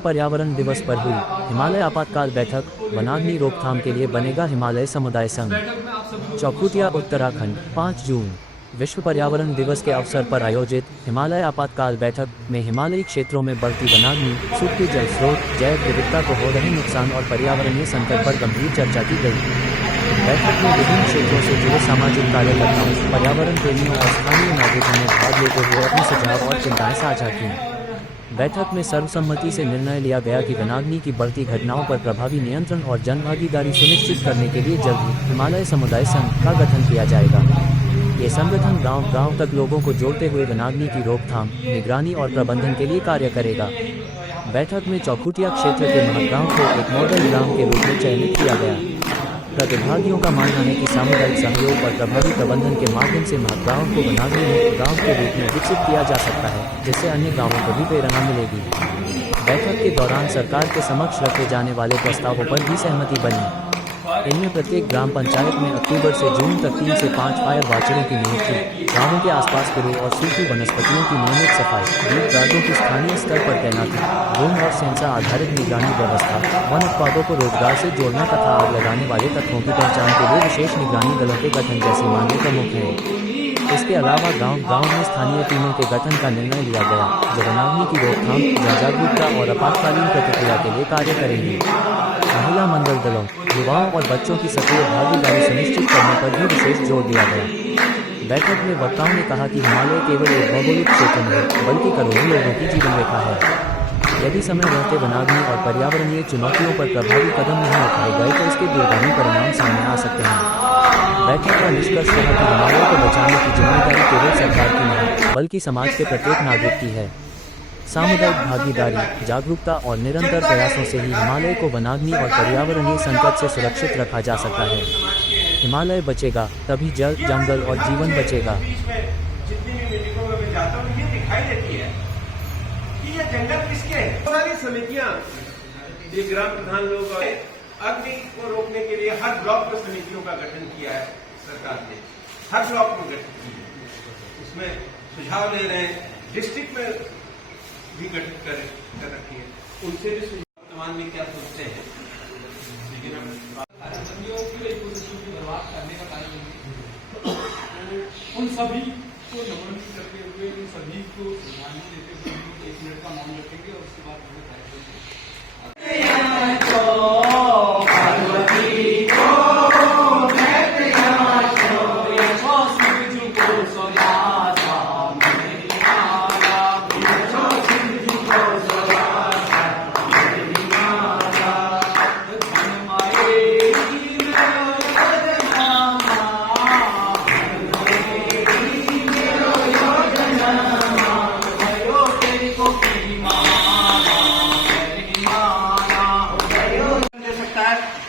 विश्व पर्यावरण दिवस पर हुई हिमालय आपातकाल बैठक, वनाग्नि रोकथाम के लिए बनेगा हिमालय समुदाय संघ। चौखुटिया उत्तराखंड 5 जून। विश्व पर्यावरण दिवस के अवसर पर आयोजित हिमालय आपातकाल बैठक में हिमालयी क्षेत्रों में बढ़ती वनाग्नि, सूखते जल स्रोत, जैव विविधता को हो रहे नुकसान और पर्यावरणीय संकट पर गंभीर चर्चा की गई। बैठक में विभिन्न क्षेत्रों से जुड़े सामाजिक कार्यकर्ताओं, पर्यावरण प्रेमियों और स्थानीय नागरिकों ने भाग लेते हुए अपने सुझाव और चिंताएं साझा कीं। बैठक में सर्वसम्मति से निर्णय लिया गया कि वनाग्नि की बढ़ती घटनाओं पर प्रभावी नियंत्रण और जनभागीदारी सुनिश्चित करने के लिए जल्द ही हिमालय समुदाय संघ का गठन किया जाएगा। ये संगठन गांव-गांव तक लोगों को जोड़ते हुए वनाग्नि की रोकथाम, निगरानी और प्रबंधन के लिए कार्य करेगा। बैठक में चौखुटिया क्षेत्र के महगांव को एक मॉडल ग्राम के रूप में चयनित किया गया। प्रतिभागियों का मानना है कि सामुदायिक सहयोग और प्रभावी प्रबंधन के माध्यम से महगांव को वनाग्नि मुक्त गांव के रूप में विकसित किया जा सकता है, जिससे अन्य गांवों को भी प्रेरणा मिलेगी। बैठक के दौरान सरकार के समक्ष रखे जाने वाले प्रस्तावों पर भी सहमति बनी। इनमें प्रत्येक ग्राम पंचायत में अक्टूबर से जून तक 3 से 5 फायर वॉचरों की नियुक्ति, गांवों के आसपास पेड़ों और सूखी वनस्पतियों की नियमित सफाई, बीट गार्डों की स्थानीय स्तर पर तैनाती, ड्रोन और सेंसर आधारित निगरानी व्यवस्था, वन उत्पादों को रोजगार से जोड़ना तथा आग लगाने वाले तत्वों की पहचान के लिए विशेष निगरानी दलों के गठन जैसी मांगें प्रमुख हैं। इसके अलावा गांव-गांव में स्थानीय टीमों के गठन का निर्णय लिया गया, जो वनाग्नि की रोकथाम, जनजागरूकता और आपातकालीन प्रतिक्रिया के लिए कार्य करेंगी। महिला मंडल दलों, युवाओं और बच्चों की सक्रिय भागीदारी सुनिश्चित करने पर भी विशेष जोर दिया गया। बैठक में वक्ताओं ने कहा कि हिमालय केवल एक भौगोलिक क्षेत्र नहीं, बल्कि करोड़ों लोगों की जीवन रेखा है। यदि समय रहते वनाग्नि और पर्यावरणीय चुनौतियों पर प्रभावी कदम नहीं उठाए गए तो इसके दूरगामी परिणाम सामने आ सकते हैं। बैठक का निष्कर्ष रहा कि हिमालय को बचाने की जिम्मेदारी केवल सरकार की नहीं, बल्कि समाज के प्रत्येक नागरिक की है। सामुदायिक भागीदारी, जागरूकता और निरंतर प्रयासों से ही हिमालय को वनाग्नि और पर्यावरणीय संकट से सुरक्षित रखा जा सकता है। हिमालय बचेगा तभी जल, जंगल और जीवन बचेगा। जितनी भी मीटिंगों में मैं जाता हूँ, ये दिखाई देती है कि ये जंगल किसके हैं। सारी समितियां, ये ग्राम प्रधान लोग अग्नि को रोकने के लिए हर ब्लॉक में समितियों का गठन किया है सरकार ने, हर ब्लॉक में गठन किया, उसमें सुझाव ले रहे हैं। डिस्ट्रिक्ट में भी गठित कर रखी है, उनसे भी वर्तमान में क्या सोचते हैं। लेकिन हम बर्बाद करने का कार्य उन सभी को नमन करते हुए, उन सभी को ध्यान देते हुए 1 मिनट का मौन रखेंगे और उसके बाद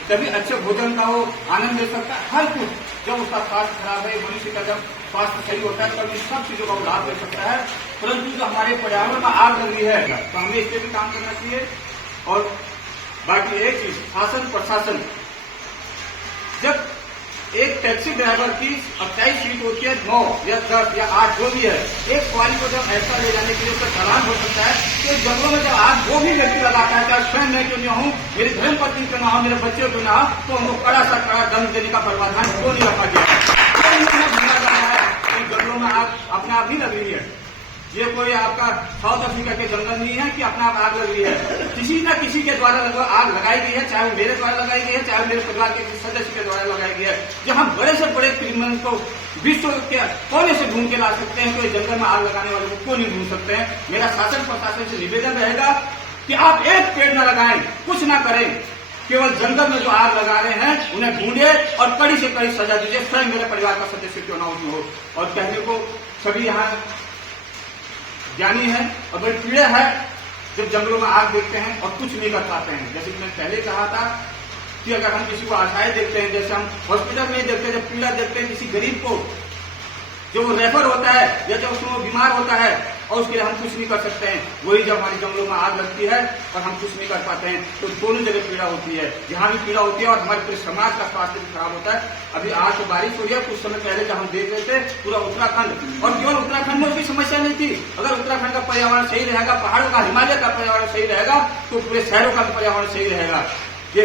तभी अच्छे भोजन का वो आनंद ले सकता है। हर कुछ जब उसका स्वास्थ्य खराब है, मनुष्य का जब स्वास्थ्य सही होता है तब इन सब चीजों का लाभ ले सकता है। परंतु जो हमारे पर्यावरण में आग लग रही है तो हमें इससे भी काम करना चाहिए। और बाकी एक चीज, शासन प्रशासन, जब एक टैक्सी ड्राइवर की 28 सीट होती है, 9 या 10 या 8 जो भी है, एक सवारी को जब ऐसा ले जाने के लिए उसका चालान हो सकता है। तो जंगलों में जब आग वो भी व्यक्ति लगाता है, चाहे स्वयं मैं क्यों नहीं हूँ, मेरी धर्म पत्नी क्यों ना हो, मेरे बच्चे क्यों ना हो, तो हमको कड़ा सा कड़ा दंड देने का प्रावधान क्यों नहीं रखा गया है। जंगलों में आग अपने आप ही लग रही है। ये कोई आपका साउथ अफ्रीका के जंगल नहीं है कि अपना आप आग लग रही है। किसी न किसी के द्वारा आग लगाई गई है, चाहे मेरे द्वारा लगाई गई है, चाहे मेरे परिवार के किसी सदस्य के द्वारा लगाई गई है। जब हम बड़े से बड़े क्रिमिनल को विश्व के कोने से ढूंढ के ला सकते हैं, तो जंगल में आग लगाने वाले को क्यों नहीं ढूंढ सकते हैं। मेरा शासन प्रशासन से निवेदन रहेगा कि आप एक पेड़ न लगाएं, कुछ न करें, केवल जंगल में जो आग लगा रहे हैं उन्हें ढूंढे और कड़ी से कड़ी सजा दीजिए, स्वयं मेरे परिवार का सदस्य क्यों ना हो। और कहने को सभी यहाँ ज्ञानी है और बड़ी पीड़ा है जब जंगलों में आग देखते हैं और कुछ नहीं कर पाते हैं। जैसे कि मैं पहले कहा था कि अगर हम किसी को आशाएं देखते हैं, जैसे हम हॉस्पिटल में देखते हैं, जब पीड़ा देखते हैं किसी गरीब को, जो वो रेफर होता है या जब उसमें बीमार होता है और उसके लिए हम कुछ नहीं कर सकते हैं। वही जब हमारे जंगलों में आग लगती है और हम कुछ नहीं कर पाते हैं तो दोनों जगह पीड़ा होती है, यहाँ भी पीड़ा होती है और हमारे पूरे समाज का स्वास्थ्य भी खराब होता है। अभी आज तो बारिश हो रही है, कुछ समय पहले जब हम देख रहे थे पूरा उत्तराखंड, और केवल उत्तराखंड में उसकी समस्या नहीं थी। अगर उत्तराखंड का पर्यावरण सही रहेगा, पहाड़ों का हिमालय का पर्यावरण सही रहेगा तो पूरे शहरों का पर्यावरण सही रहेगा। ये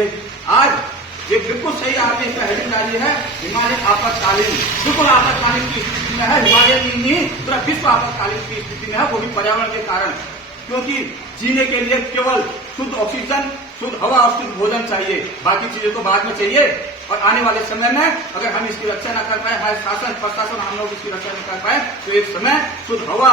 आज ये बिल्कुल सही आपने इसका हेडिंग डाली है, हिमालय आपातकालीन, बिल्कुल आपातकालीन की स्थिति में है। हिमालय की नहीं पूरा विश्व आपातकालीन की स्थिति में है, वो भी पर्यावरण के कारण। क्योंकि जीने के लिए केवल शुद्ध ऑक्सीजन, शुद्ध हवा और शुद्ध भोजन चाहिए, बाकी चीजें तो बाद में चाहिए। और आने वाले समय में अगर हम इसकी रक्षा न कर पाए, हमारे शासन प्रशासन हम लोग इसकी रक्षा न कर पाए तो एक समय शुद्ध हवा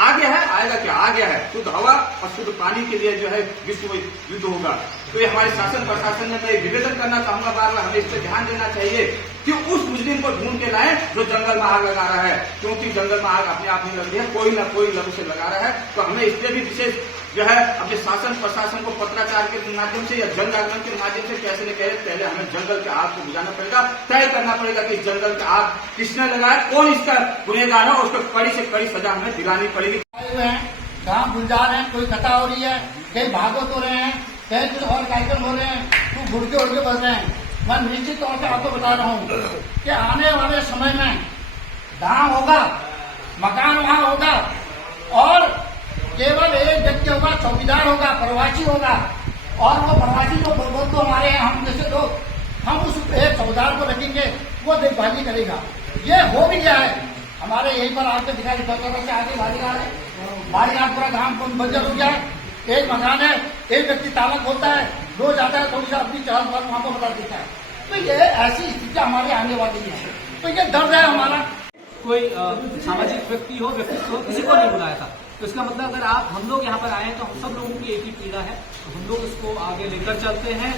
आगे है, आएगा क्या, आ गया है, शुद्ध हवा और शुद्ध पानी के लिए जो है विश्व युद्ध होगा। तो ये हमारे शासन प्रशासन में मैं निवेदन करना चाहूंगा, बार बार हमें इस पर ध्यान देना चाहिए कि उस मुजरिम को ढूंढ के लाएं जो जंगल में आग लगा रहा है, क्योंकि जंगल में आग अपने आप नहीं लग रही है, कोई ना कोई लघु से लगा रहा है। तो हमें इसलिए भी विशेष जो है अपने शासन प्रशासन को पत्राचार के माध्यम से या जन जागरण के माध्यम से कैसे न कैसे पहले हमें जंगल के आग को बुझाना पड़ेगा, तय करना पड़ेगा कि इस जंगल का आग किसने लगाया, कौन इसका गुनहगार है, उसको कड़ी से कड़ी सजा हमें दिलानी पड़ेगी। गांव गुलजार हैं, कोई कथा हो रही है, कहीं भागवत हो रहे हैं, कहीं कुछ और कार्यक्रम हो रहे हैं, तो घुड़के उड़के बज रहे हैं। मैं निश्चित तौर से आपको बता रहा हूँ कि आने वाले समय में गांव होगा, मकान वहां होगा और केवल एक व्यक्ति होगा, चौकीदार होगा, प्रवासी होगा। और वो प्रवासी जो तो हमारे हैं, हम जैसे लोग, हम उस एक चौकीदार को रखेंगे, वो देखभाली करेगा। ये हो भी गया है हमारे यहीं पर आपको दिखाई देता से आगे बारीघाट पूरा गांव बंजर हो गया है। एक मकान है, एक व्यक्ति ताला खोलता है, रोज आता है, थोड़ी सा अपनी चहल पहल वहां पर बता देता है। तो ये ऐसी स्थिति हमारे आने वाली है, तो ये दर्द है हमारा। कोई सामाजिक व्यक्ति हो, व्यक्तित्व हो, किसी को नहीं बुलाया था। तो इसका मतलब अगर हम लोग यहाँ पर आए हैं तो हम सब लोगों की एक ही पीड़ा है, तो हम लोग इसको आगे लेकर चलते हैं।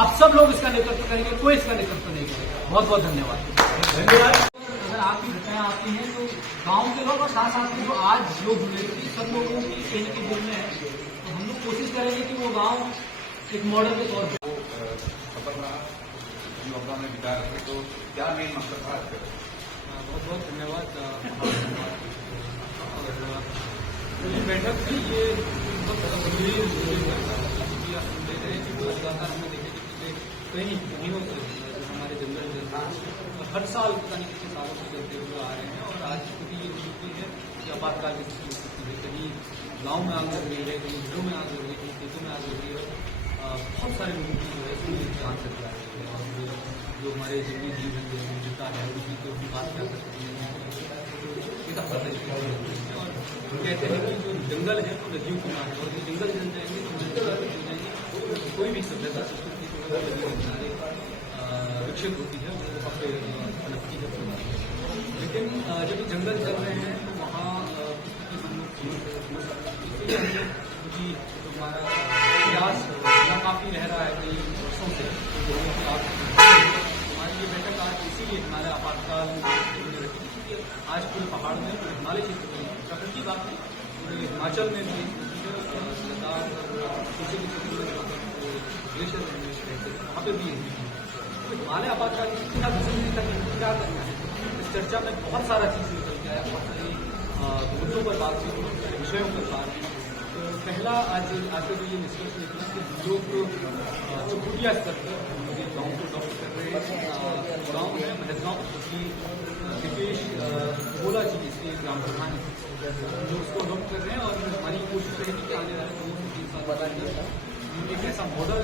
आप सब लोग इसका नेतृत्व करेंगे, कोई इसका नेतृत्व नहीं करेगा। बहुत बहुत धन्यवाद। अगर आपकी घटनाएं आती हैं तो गांव के लोग और साथ साथ में जो आज लोग जुड़े थे, सब लोगों की कहीं न कहीं दिल में है, तो हम लोग कोशिश करेंगे कि वो गांव एक मॉडल के तौर पर में बिता रहे थे। तो क्या मेन मकसद था? बहुत बहुत धन्यवाद। ये बैठक थी, ये बहुत गंभीर लगातार हमने देखे कि कई महीनों से हमारे जंगल हर साल पता नहीं कितने सालों से चलते हुए आ रहे हैं। और आज की ये स्थिति है कि आपातकाल की स्थिति है, कहीं गाँव में आग लग रही है, कहीं घरों में आग लग रही है, कहीं खेतों में आग लग रही है। बहुत सारे लोगों की जो है इसमें जान कर जा रही है। और जो हमारे जंगली जीव है, जो विविधता है, उसी को हम बात कर सकते हैं। और कहते हैं कि जो जंगल है वो नदियों की मां है, और जो जंगल जल जाएंगे तो नदियाँ हो जाएंगे। कोई भी सभ्यता संस्कृति किनारे विकसित होती है, वो वहाँ पे पनपती है। लेकिन जब जंगल चल रहे हैं तो वहाँ क्योंकि हमारा प्रयास काफी रह रहा है कई वर्षों से। हमारी ये बैठक आज इसीलिए हमारे आपातकाल आज पूरे पहाड़ में, पूरे हिमालय क्षेत्र में, उत्तराखंड की बात है, पूरे हिमाचल में भी, लद्दाख पीछे की ग्लेशियर वहाँ पे भी तो हिमालय आपातकाल की स्थिति आप समझने तक क्या करना है। इस चर्चा में बहुत सारा चीज निकल के आया, बहुत सारे मुद्दों पर बात हुई, बहुत सारे विषयों पर बात हुई। तो पहला आज तो ये निष्कर्ष निकला कि लोग चुकुटिया स्तर पर गाँव को डॉक्ट कर रहे हैं। गाँव है महजगांव, क्योंकि दिपेश बोला जी इसके ग्राम प्रधान जो उसको अडॉप्ट कर रहे हैं। और हमारी कोशिश रहेगी कि आने वाले 2 से 3 साल बाद एक ऐसा मॉडल